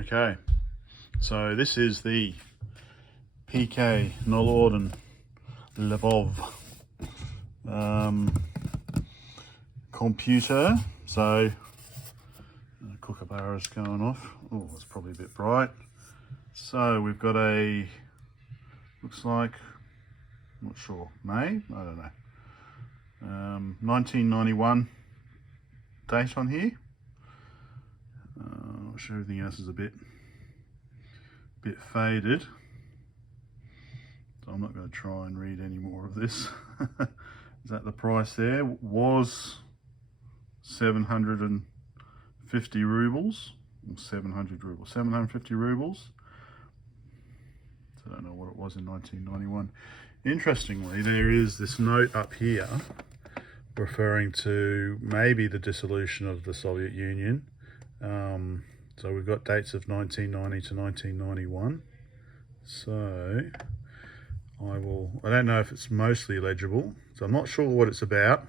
Okay, so this is the PK-01 Lvov computer. So the kookaburra is going off. Oh, it's probably a bit bright. So we've got a, looks like, not sure, May? I don't know. 1991 date on here. I'm sure everything else is a bit faded, so I'm not going to try and read any more of this. Is that the price there? Was 750 rubles, or 700 rubles, 750 rubles. So I don't know what it was in 1991. Interestingly, there is this note up here referring to maybe the dissolution of the Soviet Union. So we've got dates of 1990 to 1991. So I don't know if it's mostly legible, so I'm not sure what it's about.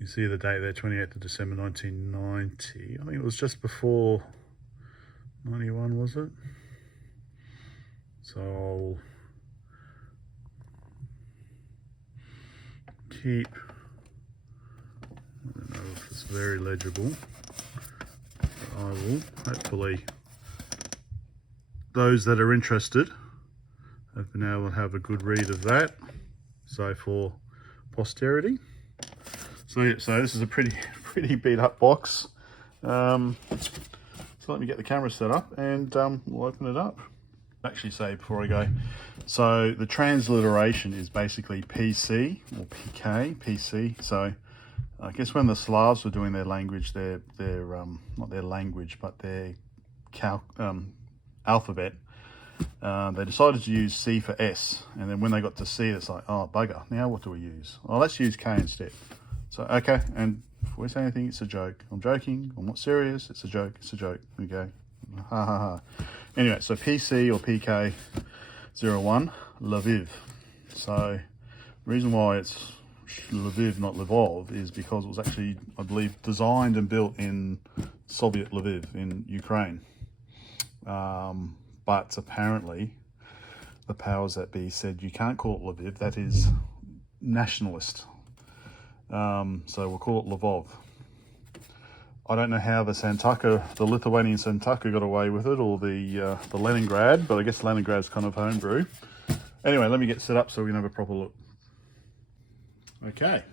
You see the date there, 28th of December 1990. I think it was just before 91, was it? So I'll keep, I don't know if it's very legible. I will, hopefully, those that are interested have been able to have a good read of that. So for posterity. So yeah, so this is a pretty beat up box. So let me get the camera set up and we'll open it up. Actually say before I go, so the transliteration is basically PC or PK, PC. So I guess when the Slavs were doing their language, their not their language, but their alphabet, they decided to use C for S. And then when they got to C, it's like, oh, bugger, now what do we use? Well, let's use K instead. So, okay, and before we say anything, it's a joke. I'm joking, I'm not serious, it's a joke, okay? Ha ha ha. Anyway, so PC or PK-01 Lviv. So, the reason why it's Lviv, not Lvov, is because it was actually, I believe, designed and built in Soviet Lviv in Ukraine. But apparently the powers that be said you can't call it Lviv, that is nationalist. So we'll call it Lvov. I don't know how the Lithuanian Santaka got away with it, or the Leningrad, but I guess Leningrad's kind of homebrew. Anyway, let me get set up so we can have a proper look. Okay,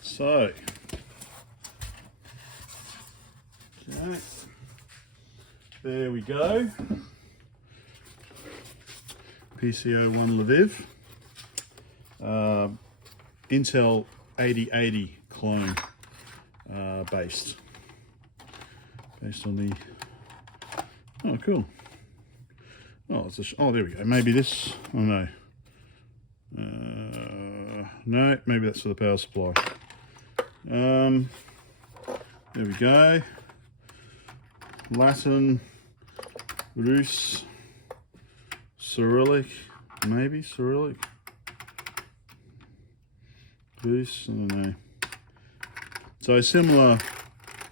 so there we go. PC-01 Lviv, Intel 8080 clone, based on the, oh cool, oh it's oh there we go, maybe this, oh no, no, maybe that's for the power supply. There we go. Latin, Rus, Cyrillic, maybe Cyrillic, Rus, I don't know. So similar,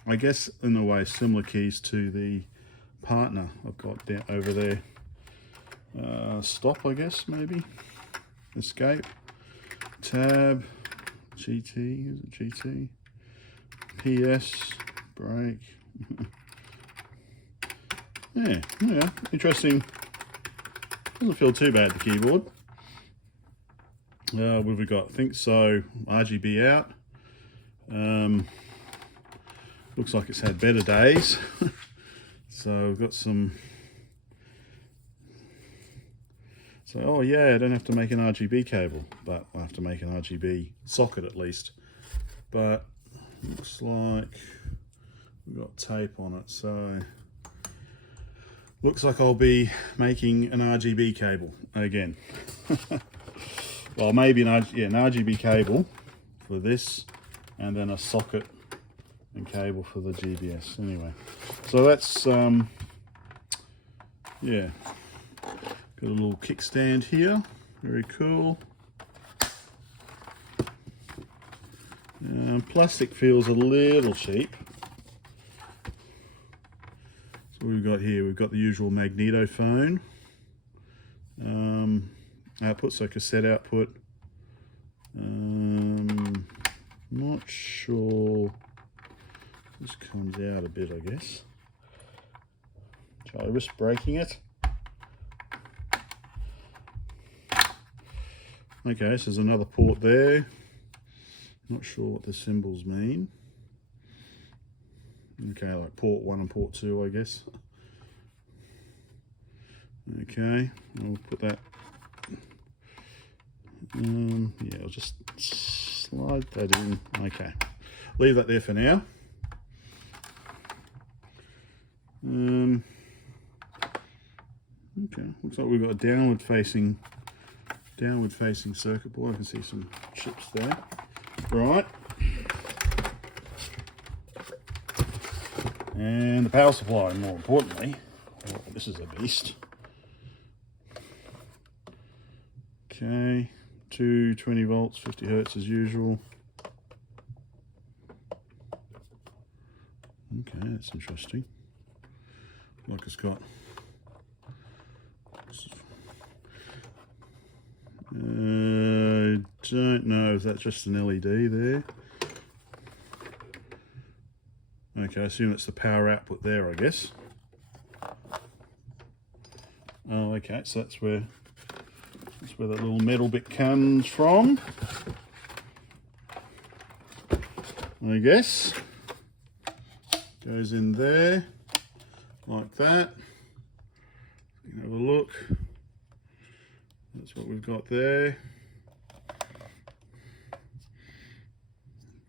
I guess in a way, similar keys to the partner I've got down over there. Stop, I guess, maybe. Escape. Tab. GT, is it GT? PS. Break. Yeah, interesting. Doesn't feel too bad, the keyboard. What have we got? I think so. RGB out. Looks like it's had better days. So we've got some. So, oh yeah, I don't have to make an RGB cable, but I have to make an RGB socket at least. But looks like we've got tape on it, so looks like I'll be making an RGB cable again. Well, maybe an RGB cable for this, and then a socket and cable for the GBS. Anyway, so that's yeah, got a little kickstand here, very cool. Plastic feels a little cheap, So what we've got here, we've got the usual magnetophone output, so cassette output. Not sure. This comes out a bit, I guess. Shall I risk breaking it? Okay, so there's another port there. Not sure what the symbols mean. Okay, like port 1 and port 2, I guess. Okay, I'll put that. Yeah, I'll just slide that in. Okay, leave that there for now. Okay, looks like we've got a downward facing circuit board. I can see some chips there. Right. And the power supply, more importantly. Oh, this is a beast. Okay, 220 volts, 50 hertz as usual. Okay, that's interesting. Like it's got. I don't know, is that just an LED there? Okay, I assume it's the power output there, I guess. Oh, okay, so that's where that little metal bit comes from, I guess. Goes in there, like that. You can have a look. That's what we've got there.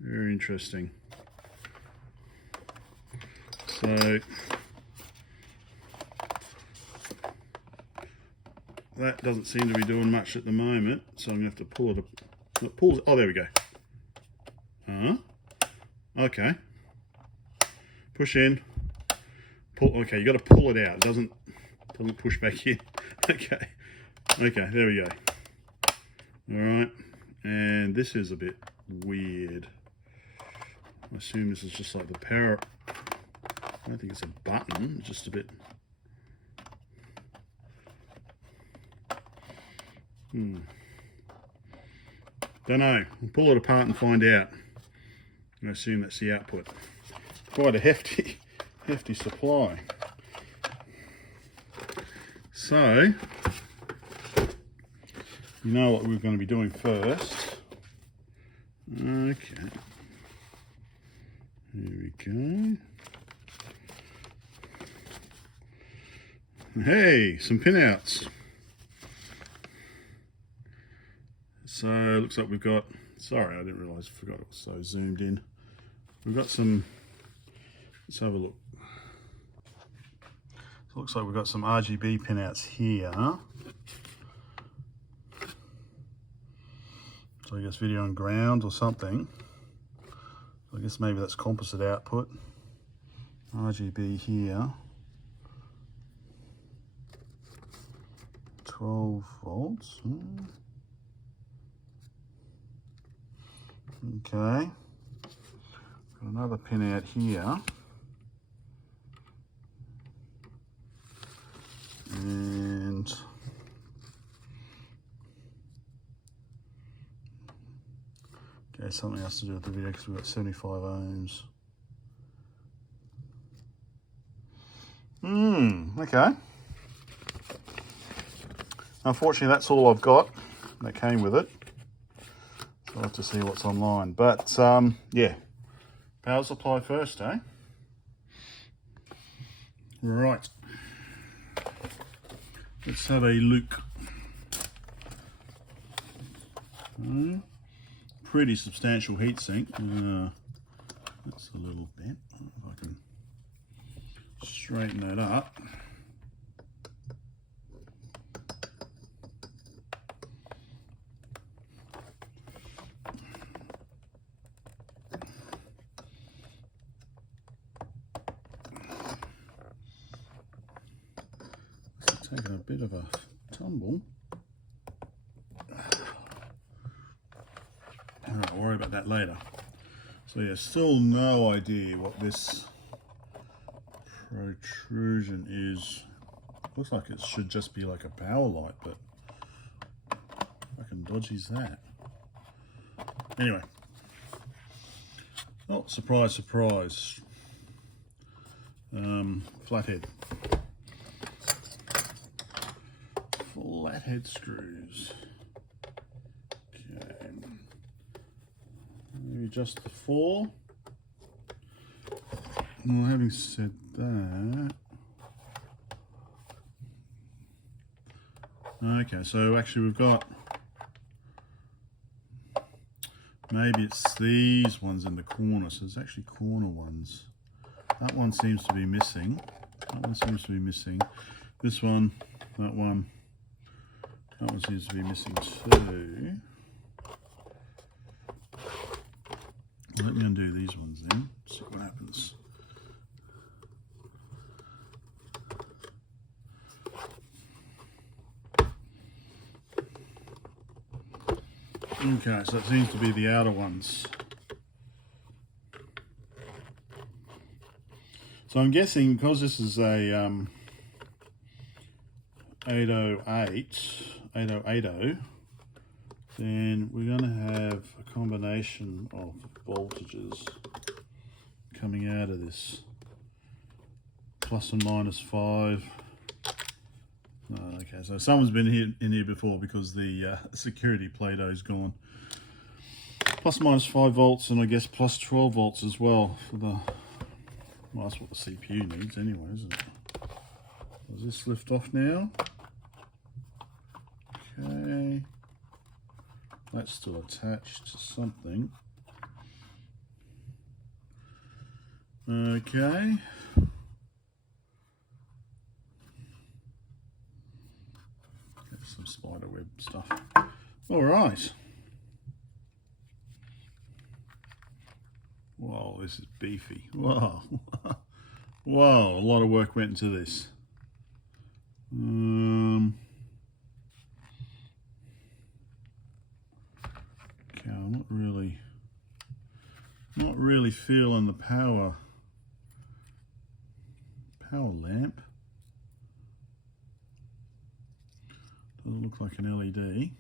Very interesting. So that doesn't seem to be doing much at the moment, so I'm going to have to pull it. Oh, there we go. Okay. Push in. Pull. Okay, you got to pull it out. It doesn't push back in. Okay. Okay, there we go. All right, and this is a bit weird. I assume this is just like the power. I don't think it's a button, it's just a bit. Don't know. We'll pull it apart and find out. I assume that's the output. Quite a hefty supply. So, you know what we're going to be doing first. Okay. Here we go. Hey, some pinouts. So it looks like we've got, sorry, I didn't realise, I forgot it was so zoomed in. We've got some, let's have a look. So it looks like we've got some RGB pinouts here. So I guess video and ground or something. So I guess maybe that's composite output. RGB here. 12 volts. Okay. Got another pin out here. And okay, something else to do with the video because we've got 75 ohms. Okay. Unfortunately, that's all I've got that came with it. So I'll have to see what's online. But yeah, power supply first, eh? Right. Let's have a look. Pretty substantial heatsink. That's a little bent. I don't know if I can straighten that up. It's taking a bit of a tumble. Alright, I'll worry about that later. So yeah, still no idea what this program protrusion is, looks like it should just be like a power light, but fucking dodgy's that. Anyway, oh, surprise, surprise. Flathead. Flathead screws. Okay. Maybe just the 4. Well, having said that, okay, so actually we've got, maybe it's these ones in the corner, so it's actually corner ones. That one seems to be missing. That one seems to be missing. This one, that one seems to be missing too. Let me undo these ones then, see what happens. Okay, so it seems to be the outer ones. So I'm guessing because this is a 8080, then we're going to have a combination of voltages coming out of this. Plus and minus 5. Okay, so someone's been in here before because the security Play-Doh's gone. Plus minus 5 volts, and I guess plus 12 volts as well for the, well, that's what the CPU needs anyway, isn't it? Does this lift off now? Okay. That's still attached to something. Okay. Some spider web stuff. All right. Whoa, this is beefy. Whoa. Whoa, a lot of work went into this. Okay, I'm not really feeling the power lamp. Doesn't look like an LED.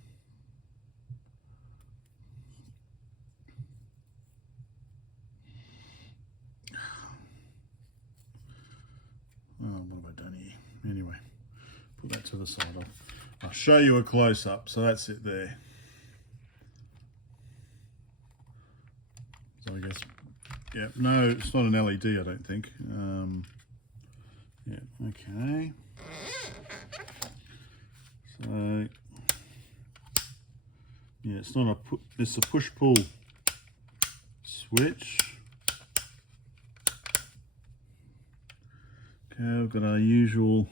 Oh, what have I done here? Anyway, put that to the side. I'll show you a close-up. So that's it there. So I guess, yeah, no, it's not an LED, I don't think. Yeah, okay. So, yeah, it's not it's a push-pull switch. Okay, we've got our usual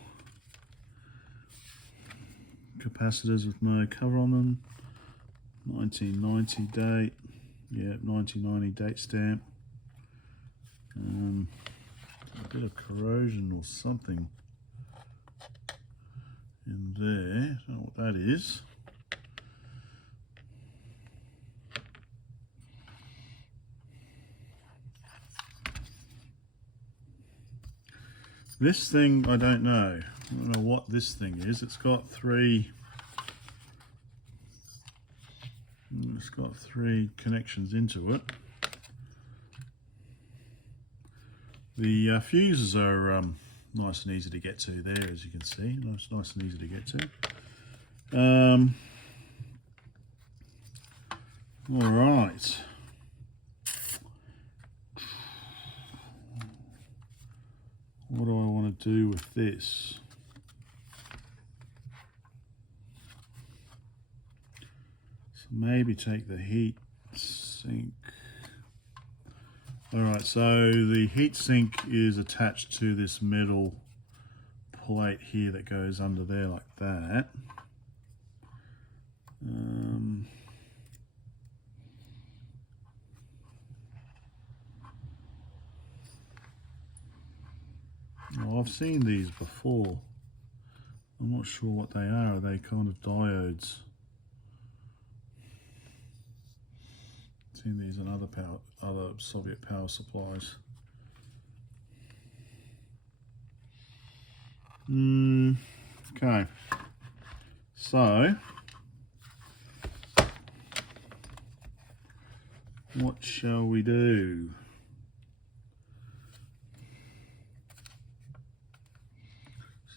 capacitors with no cover on them. 1990 date. Yeah, 1990 date stamp. A bit of corrosion or something in there. I don't know what that is. This thing, I don't know. I don't know what this thing is. It's got three connections into it. The fuses are nice and easy to get to there, as you can see. Nice and easy to get to. All right. What do I want to do with this? So maybe take the heat sink. All right, so the heat sink is attached to this metal plate here that goes under there like that. Well, I've seen these before. I'm not sure what they are. Are they kind of diodes? I've seen these in other Soviet power supplies. Okay, so what shall we do?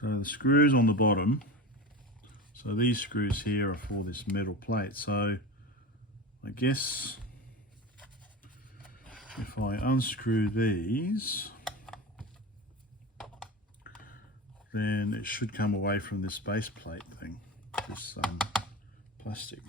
So the screws on the bottom, so these screws here are for this metal plate. So I guess if I unscrew these, then it should come away from this base plate thing, this plastic.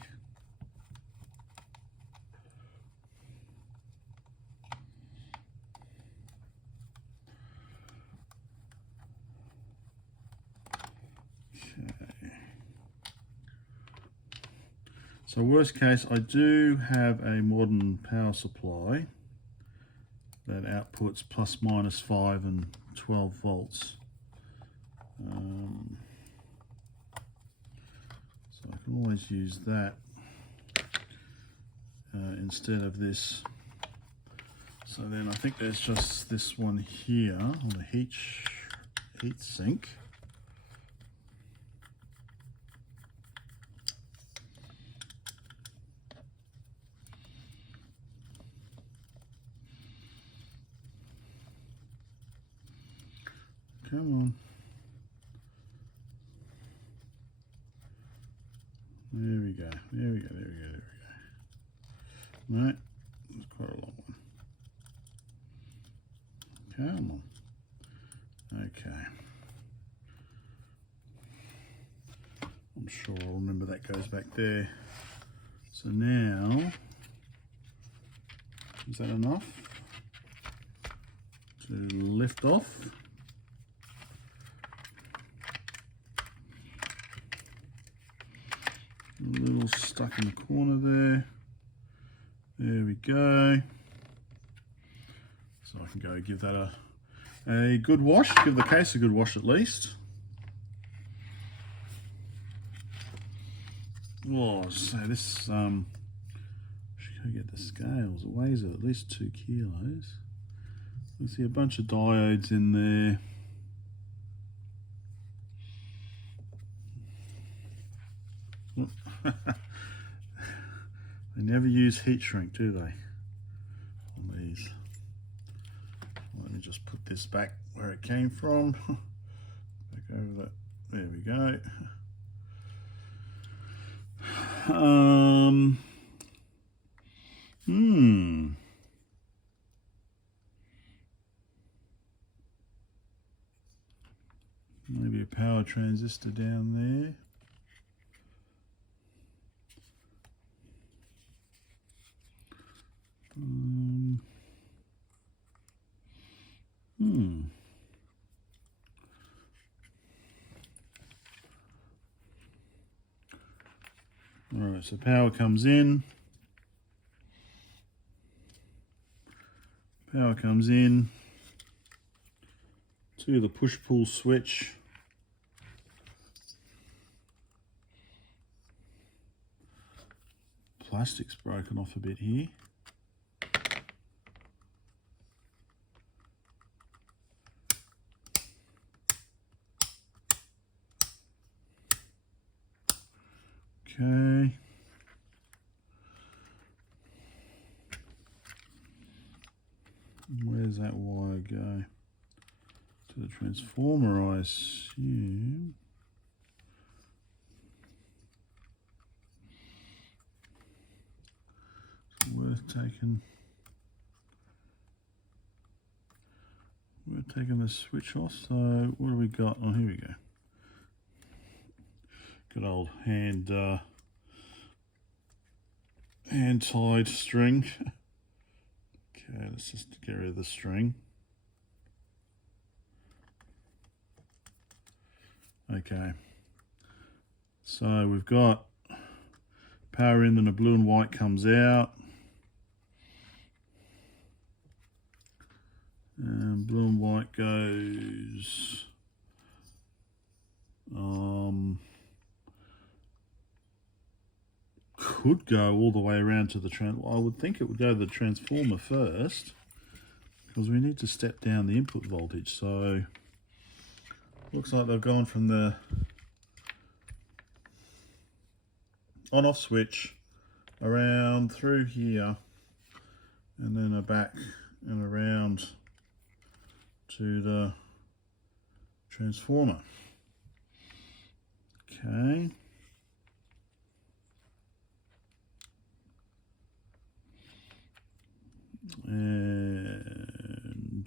Okay. So worst case, I do have a modern power supply that outputs plus minus 5 and 12 volts. So I can always use that instead of this. So then I think there's just this one here on the heat sink. Come on. There we go, there we go, there we go, there we go. No, it's quite a long one. Come on. Okay. I'm sure I'll remember that goes back there. So now, is that enough to lift off? A little stuck in the corner there. There we go. So I can go give that a good wash, give the case a good wash at least. Oh, so this, should go get the scales. It weighs at least 2 kilos. You see a bunch of diodes in there. They never use heat shrink, do they? On these. Let me just put this back where it came from. Back over that. There we go. Maybe a power transistor down there. Alright, so power comes in. Power comes in to the push-pull switch. Plastic's broken off a bit here. Okay. Where's that wire go? To the transformer, I assume. It's worth taking. We're taking the switch off. So what do we got? Oh, here we go. Good old hand tied string. Okay, let's just get rid of the string. Okay, so we've got power in, then the blue and white comes out. And blue and white goes could go all the way around to the I would think it would go to the transformer first, because we need to step down the input voltage. So Looks like they've gone from the on-off switch around through here and then back and around to the transformer. Okay. And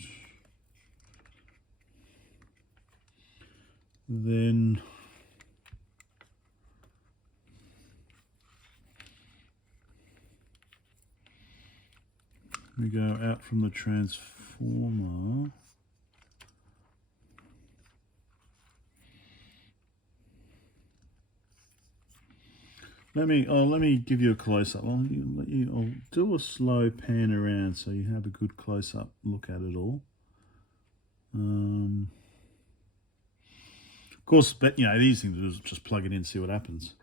then we go out from the transformer. Let me give you a close-up. I'll do a slow pan around so you have a good close-up look at it all. Of course, but you know, the easy thing to do is just plug it in, see what happens.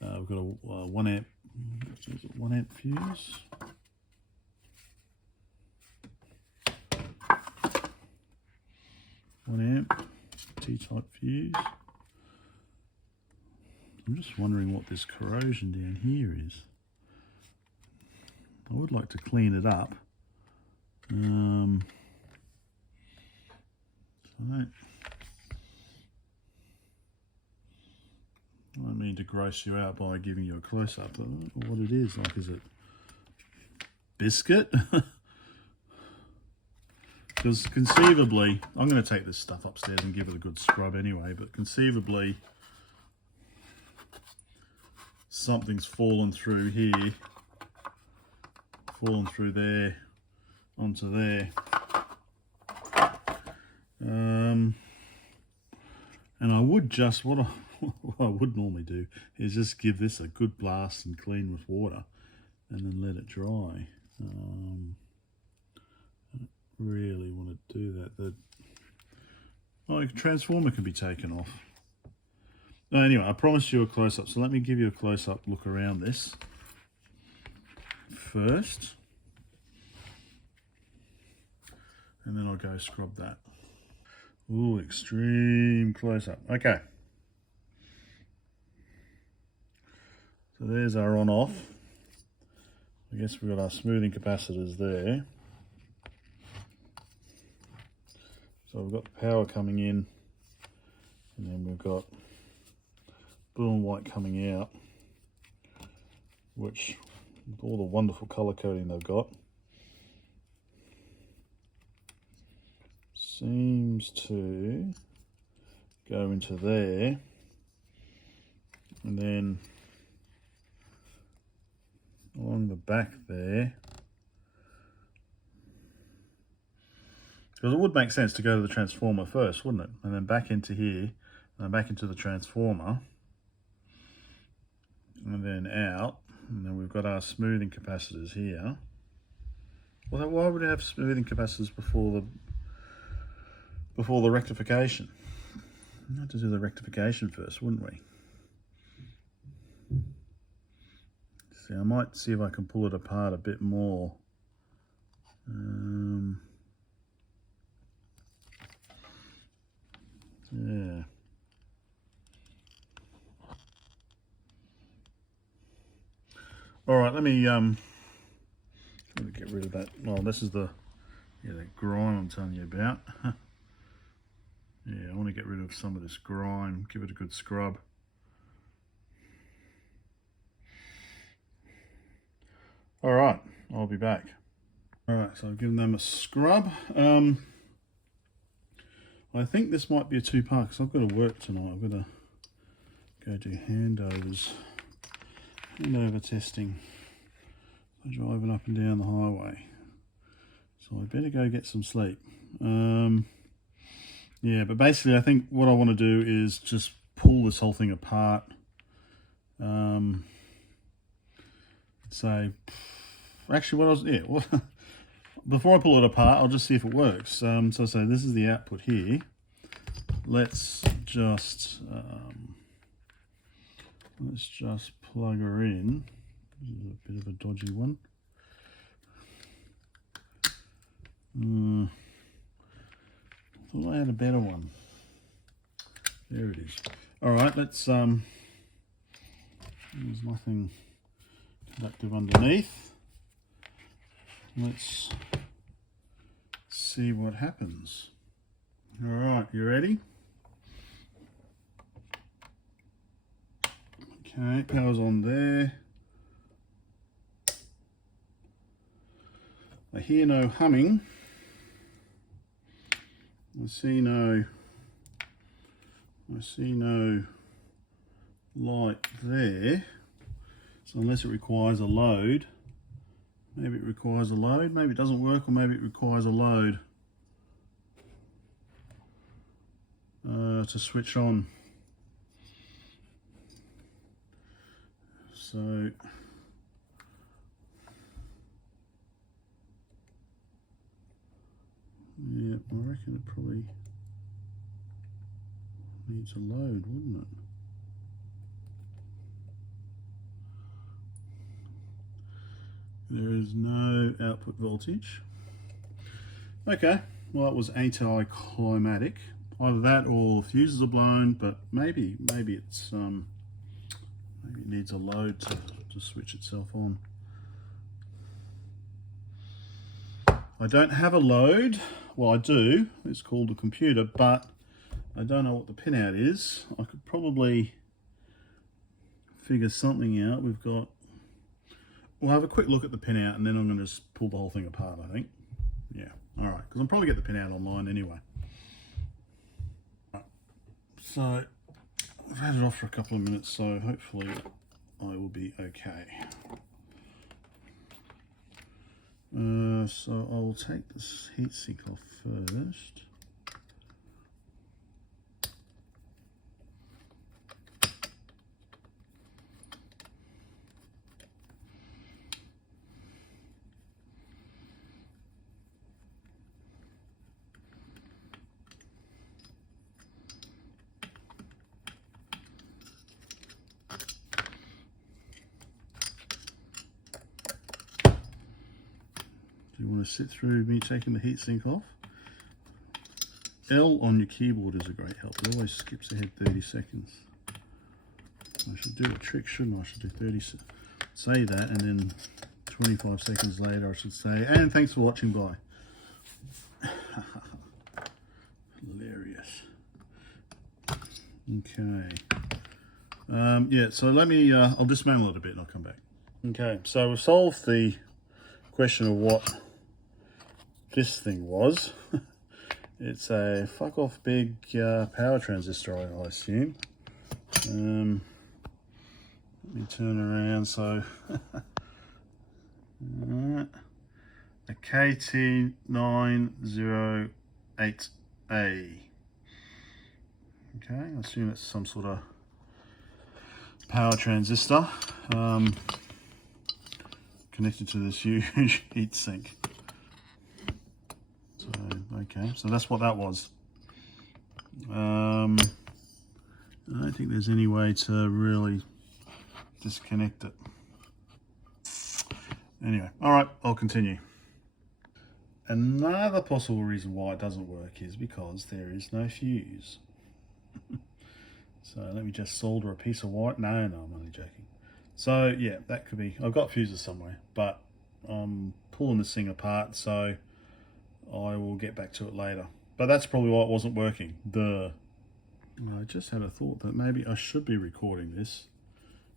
We've got a 1 amp, 1 amp fuse. Amp T-type fuse. I'm just wondering what this corrosion down here is. I would like to clean it up. So I don't mean to gross you out by giving you a close-up. I don't know what it is. Like, is it biscuit? Because conceivably, I'm going to take this stuff upstairs and give it a good scrub anyway, but conceivably something's fallen through here, fallen through there, onto there. And I would just, what I would normally do is just give this a good blast and clean with water and then let it dry. Really want to do that. The transformer can be taken off. Anyway, I promised you a close-up, so let me give you a close-up look around this first, and then I'll go scrub that. Ooh, extreme close-up. Okay, so there's our on-off. I guess we've got our smoothing capacitors there. So we've got the power coming in, and then we've got blue and white coming out, which, with all the wonderful color coding they've got, seems to go into there, and then along the back there. Because it would make sense to go to the transformer first, wouldn't it? And then back into here, and back into the transformer, and then out, and then we've got our smoothing capacitors here. Well, why would we have smoothing capacitors before the rectification? We'd have to do the rectification first, wouldn't we? See, I might see if I can pull it apart a bit more. Yeah. All right, let me get rid of that. Well, this is that grime I'm telling you about. Yeah, I want to get rid of some of this grime, give it a good scrub. All right, I'll be back. All right, so I've given them a scrub. I think this might be a two-part because I've got to work tonight. I've got to go do handover testing. I'm driving up and down the highway, so I better go get some sleep. Yeah, but basically I think what I want to do is just pull this whole thing apart. Before I pull it apart, I'll just see if it works. So say this is the output here. Let's just plug her in. This is a bit of a dodgy one. Thought I had a better one. There it is. All right, let's, there's nothing conductive underneath. Let's see what happens. All right, you ready? Okay, power's on there. I hear no humming. I see no light there. So unless it requires a load, maybe it requires a load, maybe it doesn't work, or maybe it requires a load to switch on. So yeah, I reckon it probably needs a load, wouldn't it? There is no output voltage. Okay, well that was anti-climatic. Either that or the fuses are blown, but maybe it's maybe it needs a load to switch itself on. I don't have a load. Well, I do. It's called a computer, but I don't know what the pinout is. I could probably figure something out. We'll have a quick look at the pinout, and then I'm going to just pull the whole thing apart, I think. Yeah, all right, because I'll probably get the pinout online anyway. So I've had it off for a couple of minutes, so hopefully I will be okay. So I will take this heatsink off first. Do you want to sit through me taking the heatsink off? L on your keyboard is a great help. It always skips ahead 30 seconds. I should do a trick, shouldn't I? I should do 30, say that, and then 25 seconds later I should say, and thanks for watching, bye. Hilarious. Okay. Yeah, so let me, I'll dismantle it a bit and I'll come back. Okay, so we've solved the question of what this thing was. It's a fuck off big power transistor, I assume. Let me turn around so a KT908A. Okay, I assume it's some sort of power transistor connected to this huge heatsink. So, okay, so that's what that was. I don't think there's any way to really disconnect it. Anyway, all right, I'll continue. Another possible reason why it doesn't work is because there is no fuse. So let me just solder a piece of wire. No, I'm only joking. So yeah, that could be, I've got fuses somewhere, but I'm pulling this thing apart, so I will get back to it later. But that's probably why it wasn't working. Duh. I just had a thought that maybe I should be recording this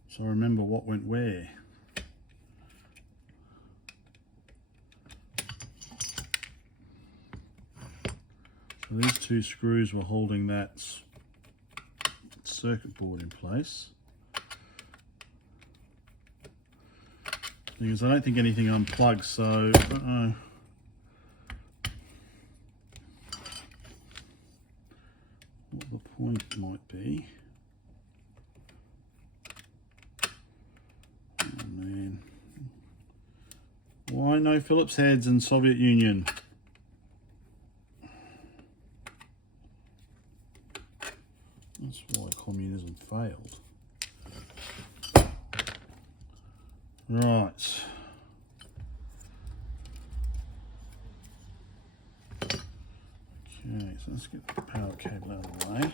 so I remember what went where. So these two screws were holding that circuit board in place. Because I don't think anything unplugs, so what the point might be. Oh man. Why no Phillips heads in Soviet Union? That's why communism failed. Right. Okay, so let's get the power cable out of the way.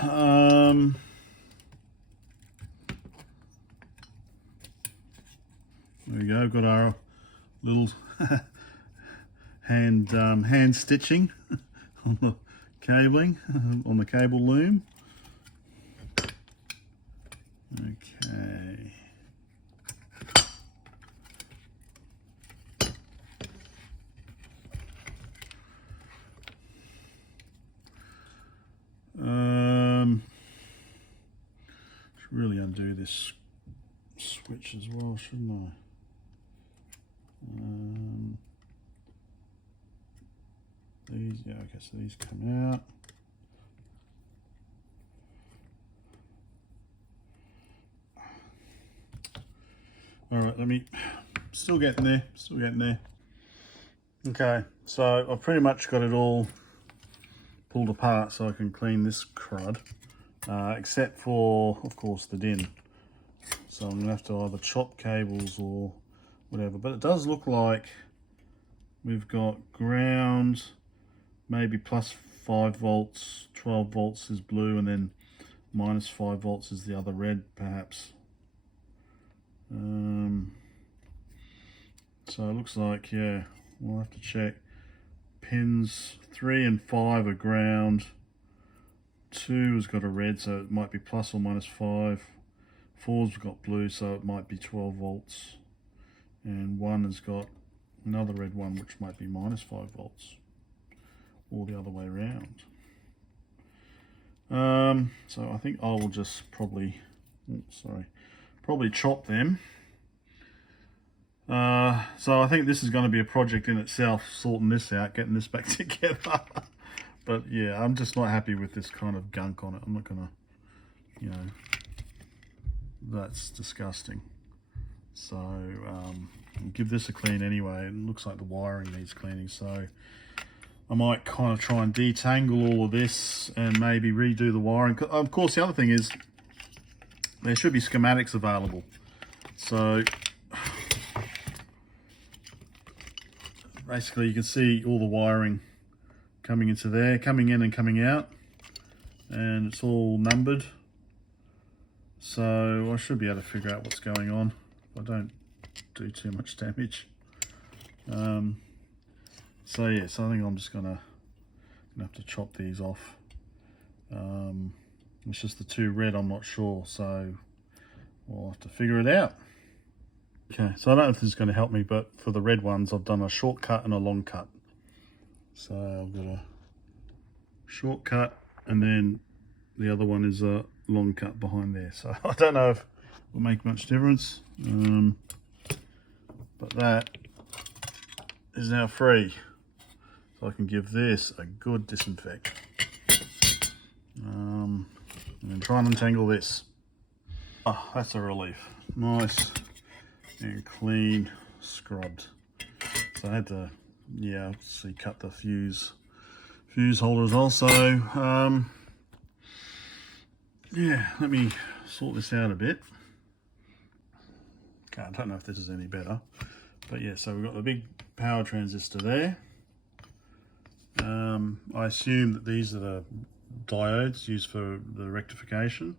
There we go, got our little hand stitching on the cabling, on the cable loom. Okay. Should really undo this switch as well, shouldn't I? These, yeah, okay, so these come out. All right, still getting there. Okay, so I've pretty much got it all pulled apart so I can clean this crud, except for, of course, the DIN. So I'm gonna have to either chop cables or whatever, but it does look like we've got ground, maybe plus 5 volts, 12 volts is blue, and then minus 5 volts is the other red, perhaps. So it looks like, yeah, we'll have to check. Pins 3 and 5 are ground, 2 has got a red, so it might be plus or minus 5. 4's got blue, so it might be 12 volts. And 1 has got another red one, which might be minus 5 volts. Or the other way around. So I think I will just probably chop them. So I think this is going to be a project in itself, sorting this out, getting this back together. But yeah, I'm just not happy with this kind of gunk on it. I'm not gonna, that's disgusting. So I'll give this a clean anyway. It looks like the wiring needs cleaning, so I might kind of try and detangle all of this and maybe redo the wiring. Of course, the other thing is there should be schematics available. So basically you can see all the wiring coming into there, coming in and coming out, and it's all numbered. So I should be able to figure out what's going on if I don't do too much damage. So yeah, so I think I'm just gonna have to chop these off. It's just the 2 red, I'm not sure, so we'll have to figure it out. Okay, so I don't know if this is going to help me, but for the red ones I've done a shortcut and a long cut. So I've got a shortcut and then the other one is a long cut behind there. So I don't know if it will make much difference, but that is now free. So I can give this a good disinfect. And then try and untangle this. Oh, that's a relief. Nice and clean, scrubbed. So I had to, yeah, obviously cut the fuse holders also. Yeah, let me sort this out a bit. Okay, I don't know if this is any better, but yeah, so we've got the big power transistor there. I assume that these are the diodes used for the rectification.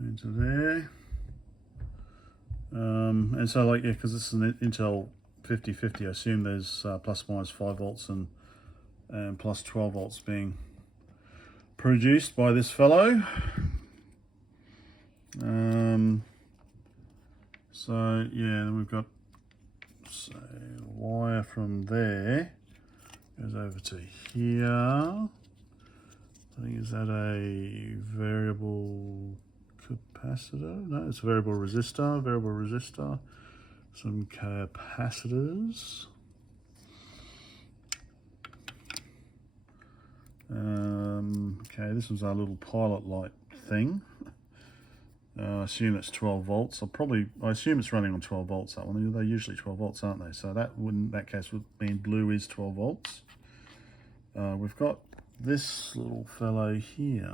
Into there. And so, like, yeah, because this is an Intel 5050, I assume there's plus minus 5 volts and plus 12 volts being produced by this fellow. So yeah, then we've got, say, wire from there goes over to here. I think, is that a variable capacitor? No, it's a variable resistor, some capacitors. Okay, this was our little pilot light thing. I assume it's 12 volts. I assume it's running on 12 volts, that one. They're usually 12 volts, aren't they? So that would, in that case, would mean blue is 12 volts. We've got this little fellow here.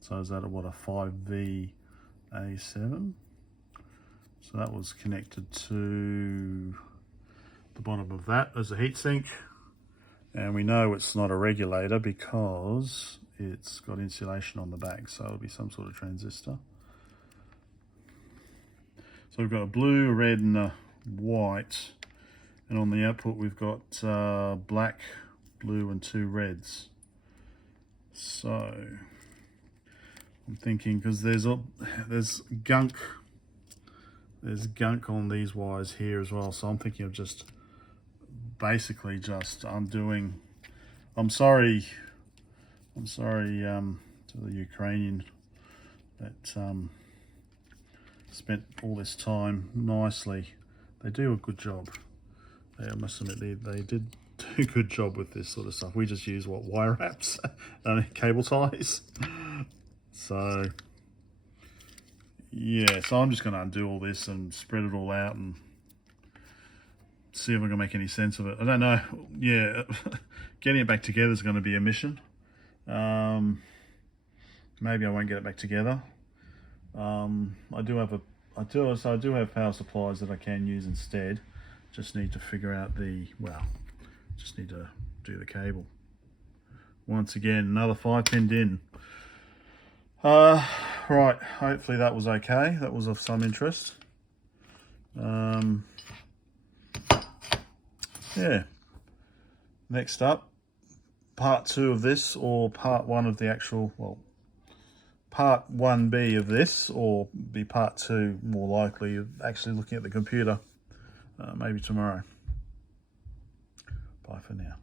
So is that what, a 5V A7? So that was connected to the bottom of that as a heatsink. And we know it's not a regulator because it's got insulation on the back, so it'll be some sort of transistor. So we've got a blue, a red and a white, and on the output we've got black, blue and 2 reds. So I'm thinking, because there's gunk on these wires here as well, so I'm thinking of just basically just undoing. I'm sorry to the Ukrainian that spent all this time nicely. They do a good job. I must admit they did do a good job with this sort of stuff. We just use what, wire wraps and cable ties. So yeah, so I'm just going to undo all this and spread it all out and see if I can make any sense of it. I don't know. Yeah, getting it back together is going to be a mission. Maybe I won't get it back together. I do have power supplies that I can use instead. Just need to figure out just need to do the cable. Once again, another 5-pin DIN. Right, hopefully that was okay. That was of some interest. Yeah. Next up, part 2 of this, or part 1 of the actual, well, part 1B of this, or be part 2 more likely, of actually looking at the computer, maybe tomorrow. Bye for now.